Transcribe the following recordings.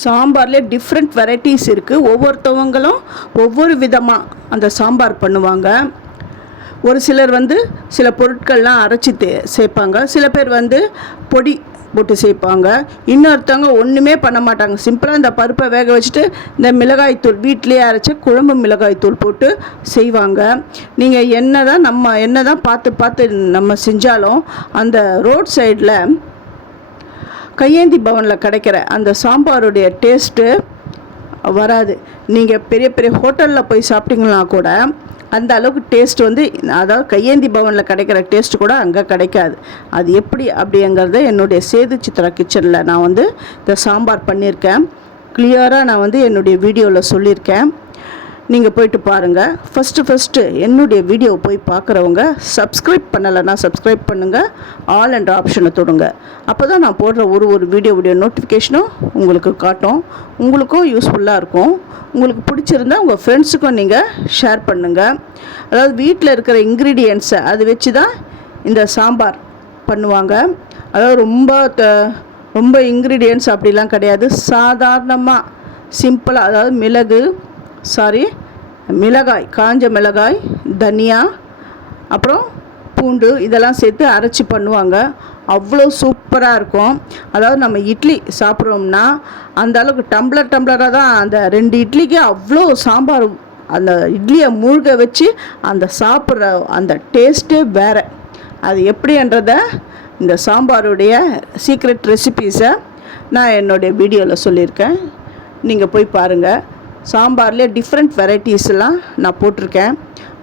சாம்பார்லேயே different varieties இருக்குது. ஒவ்வொருத்தவங்களும் ஒவ்வொரு விதமாக அந்த சாம்பார் பண்ணுவாங்க. ஒரு சிலர் சில பொருட்கள்லாம் அரைச்சி சேர்ப்பாங்க. சில பேர் பொடி போட்டு சேர்ப்பாங்க. இன்னொருத்தவங்க ஒன்றுமே பண்ண மாட்டாங்க. சிம்பிளாக இந்த பருப்பை வேக வச்சுட்டு இந்த மிளகாய்த்தூள் வீட்டிலேயே அரைச்ச குழம்பு மிளகாய்த்தூள் போட்டு செய்வாங்க. நீங்கள் என்ன தான் பார்த்து நம்ம செஞ்சாலும் அந்த ரோட் சைடில் கையேந்தி பவனில் கிடைக்கிற அந்த சாம்பாருடைய டேஸ்ட்டு வராது. நீங்கள் பெரிய பெரிய ஹோட்டலில் போய் சாப்பிட்டீங்கன்னா கூட அந்த அளவுக்கு டேஸ்ட் அதாவது கையேந்தி பவனில் கிடைக்கிற டேஸ்ட்டு கூட அங்கே கிடைக்காது. அது எப்படி அப்படிங்கிறத என்னுடைய சேது சித்ரா கிச்சனில் நான் இந்த சாம்பார் பண்ணியிருக்கேன். கிளியராக நான் என்னுடைய வீடியோவில் சொல்லியிருக்கேன். நீங்கள் போயிட்டு பாருங்கள். ஃபஸ்ட்டு என்னுடைய வீடியோ போய் பார்க்குறவங்க சப்ஸ்கிரைப் பண்ணலைன்னா சப்ஸ்கிரைப் பண்ணுங்கள். ஆல் என்ற ஆப்ஷனை தொடுங்க. அப்போ தான் நான் போடுற ஒரு வீடியோவுடைய நோட்டிஃபிகேஷனும் உங்களுக்கு காட்டும். உங்களுக்கும் யூஸ்ஃபுல்லாக இருக்கும். உங்களுக்கு பிடிச்சிருந்தா உங்கள் ஃப்ரெண்ட்ஸுக்கும் நீங்கள் ஷேர் பண்ணுங்கள். அதாவது வீட்டில் இருக்கிற இன்க்ரீடியன்ட்ஸை அது வச்சு தான் இந்த சாம்பார் பண்ணுவாங்க. அதாவது ரொம்ப இன்க்ரீடியன்ட்ஸ் அப்படிலாம் கிடையாது. சாதாரணமாக சிம்பிளாக, அதாவது மிளகாய், காஞ்ச மிளகாய், தனியா, அப்புறம் பூண்டு இதெல்லாம் சேர்த்து அரைச்சி பண்ணுவாங்க. அவ்வளோ சூப்பராக இருக்கும். அதாவது நம்ம இட்லி சாப்பிட்றோம்னா அந்த அளவுக்கு டம்ளராக தான் அந்த 2 இட்லிக்கு அவ்வளோ சாம்பார் அந்த இட்லியை மூழ்க வச்சு அந்த சாப்பிட்ற அந்த டேஸ்ட்டே வேறு. அது எப்படின்றத இந்த சாம்பாருடைய சீக்ரெட் ரெசிபீஸை நான் என்னுடைய வீடியோவில் சொல்லியிருக்கேன். நீங்கள் போய் பாருங்கள். சாம்பார்லேயே டிஃப்ரெண்ட் வெரைட்டிஸ்லாம் நான் போட்டிருக்கேன்.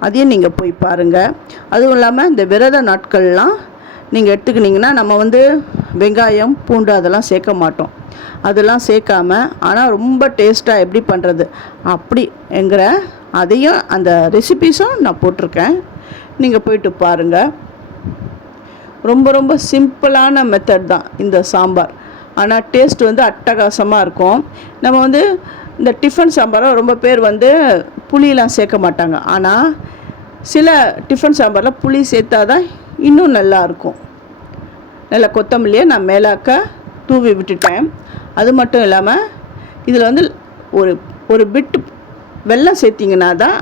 அதையும் நீங்கள் போய் பாருங்கள். அதுவும் இல்லாமல் இந்த விரத நாட்கள்லாம் நீங்கள் எடுத்துக்கிட்டிங்கன்னா நம்ம வெங்காயம், பூண்டு அதெல்லாம் சேர்க்க மாட்டோம். அதெல்லாம் சேர்க்காம ஆனால் ரொம்ப டேஸ்ட்டாக எப்படி பண்ணுறது அப்படிங்கிற அதையும் அந்த ரெசிபீஸும் நான் போட்டிருக்கேன். நீங்கள் போயிட்டு பாருங்கள். ரொம்ப சிம்பிளான மெத்தட் தான் இந்த சாம்பார். ஆனால் டேஸ்ட் அட்டகாசமாக இருக்கும். நம்ம இந்த டிஃபன் சாம்பாரை ரொம்ப பேர் புளியெலாம் சேர்க்க மாட்டாங்க. ஆனால் சில டிஃபன் சாம்பாரில் புளி சேர்த்தா தான் இன்னும் நல்லாயிருக்கும். நல்லா கொத்தமல்லியை நான் மேலாக்க தூவி விட்டுட்டேன். அது மட்டும் இல்லாமல் இதில் ஒரு பிட்டு வெல்லம் சேர்த்திங்கன்னா தான்